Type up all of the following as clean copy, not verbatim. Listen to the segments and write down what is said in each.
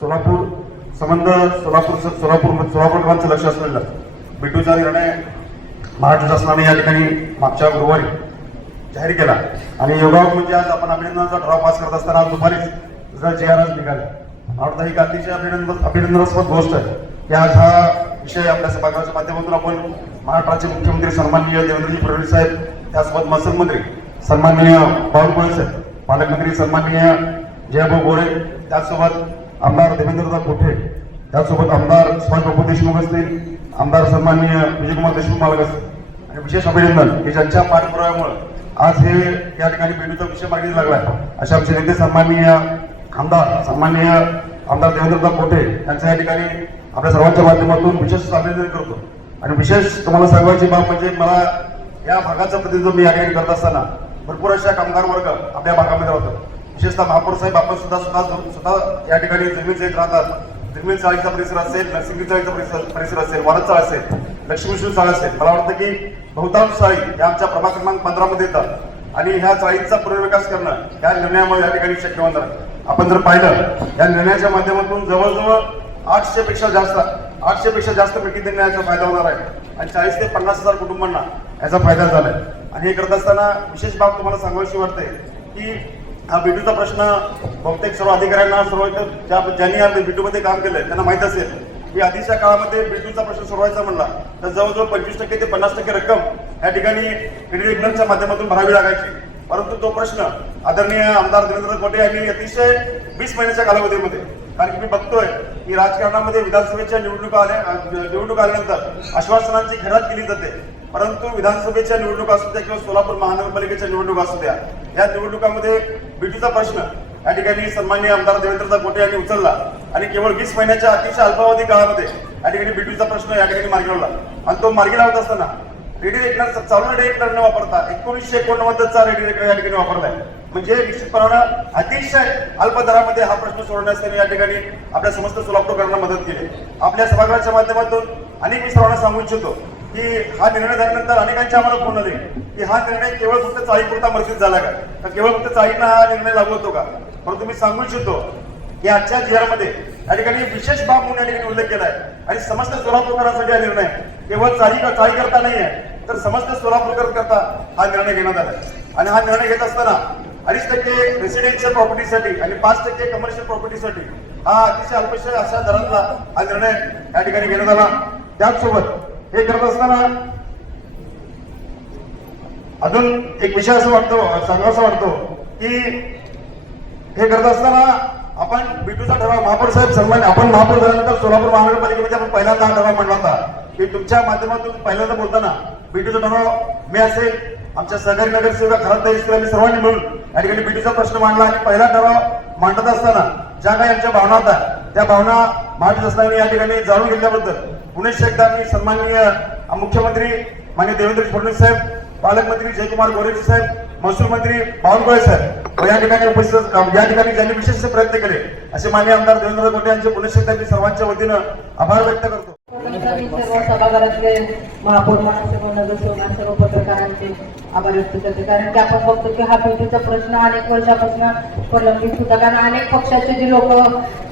सोलापूर संबंध सोलापूरकरांचं लक्ष असलेलं बिटूचा निर्णय महाराष्ट्र शासनाने या ठिकाणी मागच्या गुरुवारी जाहीर केला आणि योगायोग म्हणजे आज आपण अभिनंदनाचा ठराव पास करत असताना आज दुपारीच दुसरा GR निघाला. मला वाटतं ही अतिशय अभिनंदनास्पद गोष्ट आहे की आज हा विषय आपल्या सभागृहाच्या माध्यमातून आपण महाराष्ट्राचे मुख्यमंत्री सन्माननीय देवेंद्रजी फडणवीस साहेब, त्यासोबत महसूल मंत्री सन्माननीय बावनकुळे साहेब, पालकमंत्री सन्माननीय जयभाऊ गोरे, त्याचसोबत आमदार देवेंद्रदा कोठे, त्याचसोबत आमदार सुभाषबाबू देशमुख असतील, आमदार सन्माननीय विजयकुमार देशमुख मालक असतील आणि विशेष अभिनंदन की ज्यांच्या पाठपुराव्यामुळे आज हे या ठिकाणी बिंदूचा विषय मार्गी लागलाय. अशा आमचे नेते सन्माननीय आमदार देवेंद्रदा कोठे यांच्या या ठिकाणी आपल्या सर्वांच्या माध्यमातून विशेष अभिनंदन करतो. आणि विशेष तुम्हाला सांगायची बाब म्हणजे मला या भागाचं प्रतिनिधित्व मी या ठिकाणी करत असताना भरपूर अशा कामगार वर्ग आपल्या भागामध्ये राहतो. विशेषतः महापौर साहेब आपण स्वतः या ठिकाणी जमीन येत राहतात. जमीन चाळीचा परिसर असेल, नरसिंगी चाळीचा परिसर असेल, वारद चाळ असेल, लक्ष्मीश्वर चाळ असेल, मला वाटतं की बहुतांश चाळी या आमच्या प्रभाग क्रमांक 15 मध्ये येतात आणि ह्या चाळीचा पुनर्विकास करणं या निर्णयामुळे या ठिकाणी शक्य होणार आहे. आपण जर पाहिलं या निर्णयाच्या माध्यमातून जवळजवळ 800 पेक्षा जास्त मिठी देण्याचा याचा फायदा होणार आहे आणि 40 ते 50,000 कुटुंबांना याचा फायदा झालाय. आणि हे करत असताना विशेष बाब तुम्हाला सांगायची वाटते की हा बिटूचा प्रश्न बहुतेक सर्व अधिकाऱ्यांना ज्यांनी या बिटूमध्ये काम केलंय त्यांना माहित असेल की आधीच्या काळामध्ये बिटूचा प्रश्न सोडवायचा म्हणला तर जवळजवळ 25% ते 50% रक्कम या ठिकाणी रेग्युलरच्या माध्यमातून भरावी लागायची. परंतु तो प्रश्न आदरणीय आमदार देवेंद्र कोठे यांनी अतिशय 20 महिन्याच्या कालावधीमध्ये, कारण की मी बघतोय की राजकारणामध्ये विधानसभेच्या निवडणुका आल्यानंतर आश्वासनांची खैरात केली जाते, परंतु विधानसभेच्या निवडणुका असू द्या किंवा सोलापूर महानगरपालिकेच्या निवडणुका असू द्या, या निवडणुकामध्ये बिटूचा प्रश्न या ठिकाणी सन्माननीय आमदार देवेंद्रदा कोठे यांनी उचलला आणि केवळ 20 महिन्याच्या अतिशय अल्पावधी काळामध्ये या ठिकाणी बिटूचा प्रश्न या ठिकाणी मार्गी लावला. आणि तो मार्गी लावत असताना चालू रेडिएटर न वापरता 1989चा रेडिएटर या ठिकाणी वापरलाय. म्हणजे निश्चितपणानं अतिशय अल्प दरामध्ये हा प्रश्न सोडवण्यास त्यांनी या ठिकाणी आपल्या समस्त सोलापूरकरांना मदत केली. आपल्या सभागृहाच्या माध्यमातून अनेक मी सर्वांना सांगू इच्छितो की हा निर्णय झाल्यानंतर अनेकांचे आम्हाला फोन आले की हा निर्णय केवळ फक्त चाळीपुरता मर्यादित झाला का, केवळ फक्त चाळींना हा निर्णय लागू होतो का. परंतु मी सांगू इच्छितो की आजच्या GR मध्ये या ठिकाणी विशेष बाब म्हणून या ठिकाणी उल्लेख केलाय आणि समस्त सोलापूरकरांसाठी हा निर्णय केवळ चाळी करता नाही आहे तर समस्त सोलापूरकर करता हा निर्णय घेण्यात आला. आणि हा निर्णय घेत असताना 2.5% रेसिडेन्शियल प्रॉपर्टीसाठी आणि 5% कमर्शियल प्रॉपर्टीसाठी हा अतिशय अल्पशय अशा दरातला हा निर्णय या ठिकाणी घेण्यात आला. त्याचसोबत हे करत असताना अजून एक विषय असं वाटतो की हे करत असताना आपण बिटूचा ठराव महापौर साहेब सन्मान आपण महापौर झाल्यानंतर सोलापूर महानगरपालिकेमध्ये आपण पहिल्यांदा हा ठराव मांडला होता की तुमच्या माध्यमातून पहिल्यांदा बोलताना बिटूचा ठराव मी असेल, आमच्या सहकारी नगरसेवक खरात आम्ही सर्वांनी मिळून या ठिकाणी बिटूचा प्रश्न मांडला आणि पहिला ठराव मांडत असताना ज्या काही आमच्या भावना होत्या त्या भावना महाराष्ट्र शासनाने या ठिकाणी जाणून घेतल्याबद्दल पुन्हा एकदा मी सन्माननीय मुख्यमंत्री माननीय देवेंद्र फडणवीस साहेब, पालकमंत्री जयकुमार गोरे साहेब, महसूल मंत्री बावनकुळे साहेब या ठिकाणी उपस्थित या ठिकाणी ज्यांनी विशेष प्रयत्न केले असे माननीय आमदार देवेंद्र कोठे यांचे पुन्हा एकदा मी सर्वांच्या वतीनं आभार व्यक्त करतो. सर्व सभागृहातले महापौर महासेवक नगरसेवक सर्व पत्रकारांचे आभार व्यक्त करते. कारण की आपण बघतो की हा बिटूचा प्रश्न अनेक वर्षापासून प्रलंबित होता. कारण अनेक पक्षाचे जे लोक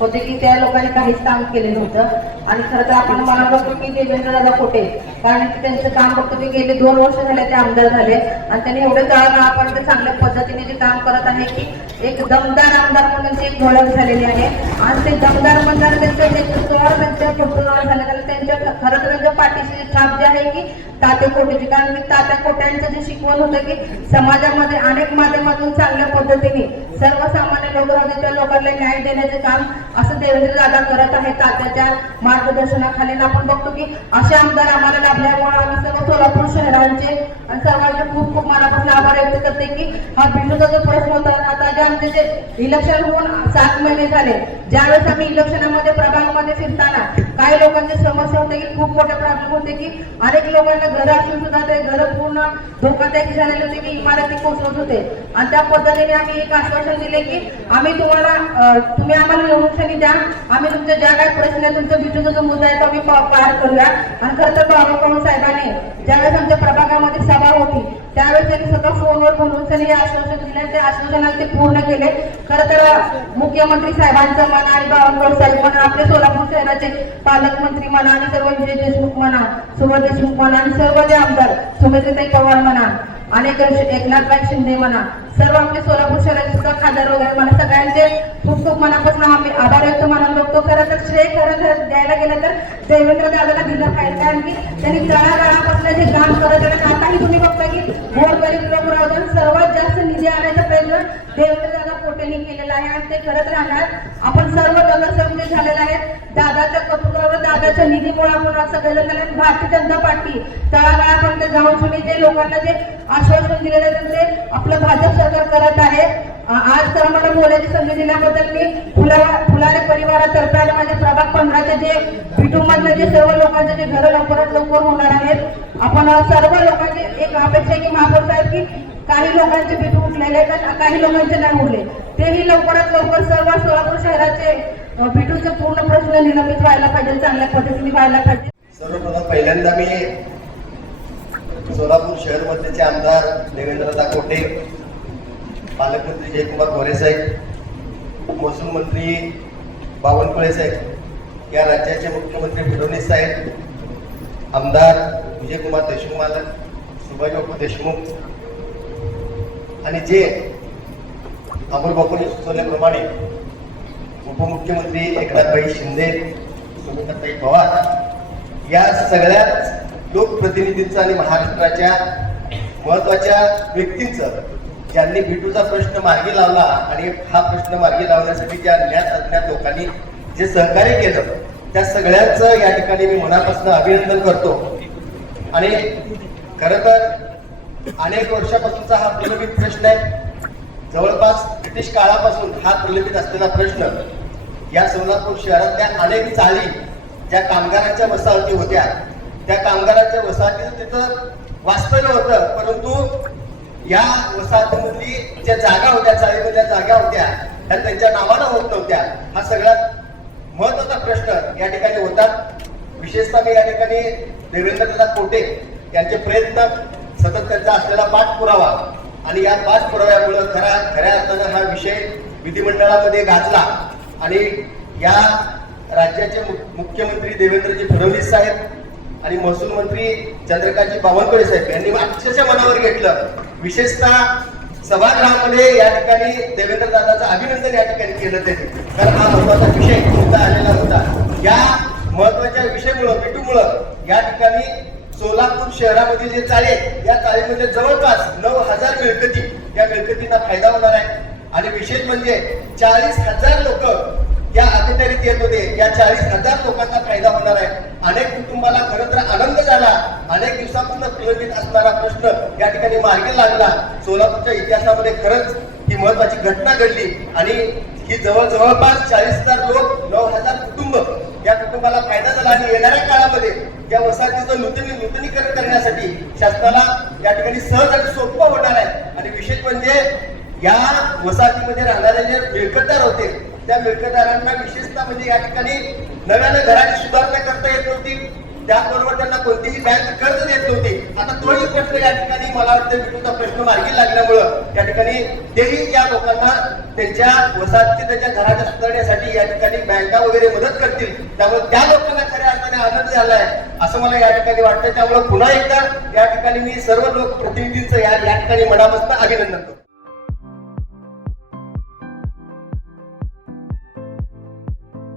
होते की त्या लोकांनी काहीच काम केले नव्हतं आणि खरं तर आपण मला बघतो की देवेंद्रदादा कोठे, कारण की त्यांचं काम बघतो की गेले 2 वर्ष झाले ते आमदार झाले आणि त्यांनी एवढे आपण चांगल्या पद्धतीने जे काम करत आहे की एक दमदार आमदार म्हणून एक ओळख झालेली आहे आणि ते दमदार आमदार त्यांच्या नेतृत्वावर त्यांच्या कुटुंबावर झालं. त्यांच्या खरं तर त्यांच्या पाठीची छाप जी आहे की तात्या कोटेची, कारण की तात्या कोट्यांचं जे शिकवण होतं की समाजामध्ये अनेक माध्यमातून चांगल्या पद्धतीने सर्वसामान्य लोक होते त्या लोकांना न्याय देण्याचे काम असं देवेंद्र दादा करत आहे. तात्याच्या मार्गदर्शनाखाली आपण बघतो की असे आमदार आम्हाला लाभल्यामुळे आम्ही सर्व सोलापूर शहरांचे आणि सर्वांचे खूप खूप मनापासून आभार व्यक्त करते की हा बिटूचा जो प्रश्न होता आता जे आमचे जे इलेक्शन होऊन 7 महिने झाले, ज्यावेळेस आम्ही इलेक्शनामध्ये प्रभागामध्ये फिरताना काही लोकांची समस्या होते की खूप मोठे प्रॉब्लेम होते की अनेक लोकांना घरं असून सुद्धा ते घरं पूर्ण धोकादायक झालेले होते की इमारती कोसळत होते. आणि त्या पद्धतीने आम्ही एक आश्वासन दिले की आम्ही तुम्ही आम्हाला निवडणुकीसाठी द्या, आम्ही तुमचे ज्या काही प्रश्न आहे, तुमचा बिजूचा जो मुद्दा आहे तो आम्ही पार करूया. आणि खरं तर बाबाभाऊ साहेबांनी ज्यावेळेस आमच्या प्रभागामध्ये सभा होती त्यावेळेस त्यांनी स्वतः फोनवर बोलून त्यांनी हे आश्वासन दिले, ते आश्वासनात ते पूर्ण केले. खरं तर मुख्यमंत्री साहेबांचं म्हणा आणि बावनकुळे साहेब म्हणा, आपले सोलापूर शहराचे पालकमंत्री म्हणा आणि सर्व विजय देशमुख म्हणा, सुभाष देशमुख म्हणा आणि सर्व जे आमदार सुमित्राताई पवार म्हणा, अनेक एकनाथराव शिंदे म्हणा, सर्व आपले सोलापूर शहराचे सुद्धा खासदार वगैरे म्हणा, सगळ्यांचे खूप खूप मनापासून आम्ही आभार व्यक्त मानून बघतो. खरं तर श्रेय द्यायला गेलं तर देवेंद्र दादाला दिलं पाहिजे, कारण की त्यांनी तळागाळापासून जे काम करत आहे. आताही तुम्ही बघता की गोरगरीब लोक राहून सर्वात जास्त निधी आणायचा प्रयत्न देवेंद्र दादा पोटेंनी केलेला आहे आणि ते करत राहणार. आपण सर्व नगरसेवक झालेले आहेत. दादाच्या कौतुकावर, दादाच्या निधीमुळे आपण असं केलं. भारतीय जनता पार्टी तळागाळापर्यंत जाऊन तुम्ही जे लोकांना जे आश्वासन दिलेलं आहे ते आपलं भाजप सरकार करत आहे. आज तर मला बोलायची संधी दिल्याबद्दल मी फुलारे परिवारातर्फे आणि माझे प्रभाग 15चे जे बिटूमधले जे सर्व लोकांचे जे घरं लवकरात लवकर होणार आहेत, आपण सर्व लोकांची एक अपेक्षा आहे की महापौर साहेब की काही लोकांचे बिटू उठलेले आहेत, काही लोकांचे नाही उठले, तेही लवकरात लवकर सर्व सोलापूर शहराचे बिटूचे पूर्ण प्रश्न निलंबित व्हायला पाहिजे, चांगल्या पद्धतीने व्हायला पाहिजे. सर्वप्रथम पहिल्यांदा मी सोलापूर शहर मध्येचे आमदार देवेंद्रदा कोटे, पालकमंत्री जयकुमार गोरे साहेब, महसूल मंत्री बावनकुळे साहेब, या राज्याचे मुख्यमंत्री फडणवीस साहेब, आमदार विजयकुमार देशमुख मालक, सुभाषबाबू देशमुख आणि जे अमोलबापूंनी सुचवल्याप्रमाणे उपमुख्यमंत्री एकनाथभाई शिंदे, सुमित्राताई पवार, या सगळ्याच लोकप्रतिनिधींचं आणि महाराष्ट्राच्या महत्वाच्या व्यक्तींचं ज्यांनी बिटूचा प्रश्न मार्गी लावला आणि हा प्रश्न मार्गी लावण्यासाठी ज्या ज्ञात अज्ञात लोकांनी जे सहकार्य केलं त्या सगळ्यांचं या ठिकाणी मी मनापासून अभिनंदन करतो. आणि खरं तर अनेक वर्षापासूनचा हा प्रलंबित प्रश्न आहे. जवळपास ब्रिटिश काळापासून हा प्रलंबित असलेला प्रश्न या सोलापूर शहरातल्या अनेक चाळी ज्या कामगारांच्या वसाहती होत्या, त्या कामगारांच्या वसाहतीचं तिथं वास्तव्य होतं, परंतु या वसाहतीमधली ज्या जागा होत्या, चाळीमधल्या जागा होत्या, त्या त्यांच्या नावानं होत नव्हत्या. हा सगळ्यात महत्वाचा प्रश्न या ठिकाणी होता. विशेषतः मी या ठिकाणी देवेंद्रदा कोटे यांचे प्रयत्न, सतत त्यांचा असलेला पाठपुरावा आणि या पाठपुराव्यामुळे खऱ्या अर्थानं हा विषय विधिमंडळामध्ये गाजला आणि या राज्याचे मुख्यमंत्री देवेंद्रजी फडणवीस साहेब आणि महसूल मंत्री चंद्रकांतजी बावनकुळे साहेब यांनी अक्षरशः मनावर घेतलं. विशेषतः सभागृहामध्ये या ठिकाणी देवेंद्र दादाचं अभिनंदन या ठिकाणी केलं त्यांनी, कारण हा महत्वाचा विषय मुद्दा आलेला होता. या महत्वाच्या विषयामुळं, बिटूमुळं या ठिकाणी सोलापूर शहरामधील जे चाळे, या चाळीमध्ये जवळपास 9,000 मिळकती, या मिळकतींना फायदा होणार आहे. आणि विशेष म्हणजे 40,000 लोक या अखत्यारीत येत होते. या 40,000 लोकांचा फायदा होणार आहे. अनेक कुटुंबाला खरं तर आनंद झाला. अनेक दिवसापासून प्रलंबित असणारा प्रश्न या ठिकाणी मार्गी लागला. सोलापूरच्या इतिहासामध्ये खरंच ही महत्वाची घटना घडली आणि ही जवळपास 40,000 लोक, 9,000 कुटुंब, या कुटुंबाला फायदा झाला. आणि येणाऱ्या काळामध्ये या वसाहतीचं नूतनीकरण करण्यासाठी शासनाला या ठिकाणी सहज आणि सोपं होणार आहे. आणि विशेष म्हणजे या वसाहतीमध्ये राहणारे जे मिळकतदार होते, त्या मिळकतदारांना विशेषतः म्हणजे या ठिकाणी नव्याने घराची सुधारणा करता येत नव्हती, त्याचबरोबर त्यांना कोणतीही बँक कर्ज देत नव्हती. आता तोही प्रश्न या ठिकाणी मला वाटतं बिटूचा प्रश्न मार्गी लागल्यामुळं या ठिकाणी तेही या लोकांना त्यांच्या वसाहती, त्यांच्या घराच्या सुधारण्यासाठी या ठिकाणी बँका वगैरे मदत करतील. त्यामुळे त्या लोकांना खऱ्या अर्थाने आनंद झालाय असं मला या ठिकाणी वाटतं. त्यामुळे पुन्हा एकदा या ठिकाणी मी सर्व लोकप्रतिनिधींचं या ठिकाणी मनापासून अभिनंदन करतो.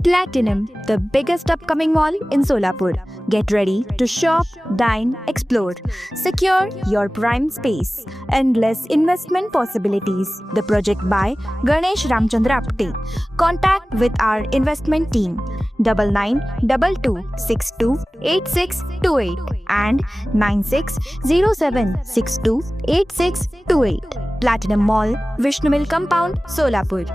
Platinum, the biggest upcoming mall in Solapur. Get ready to shop, dine, explore. Secure your prime space. Endless investment possibilities. The project by Ganesh Ramchandra Apte. Contact with our investment team 9922628628 and 9607628628. Platinum Mall, Vishnu Mill Compound, Solapur.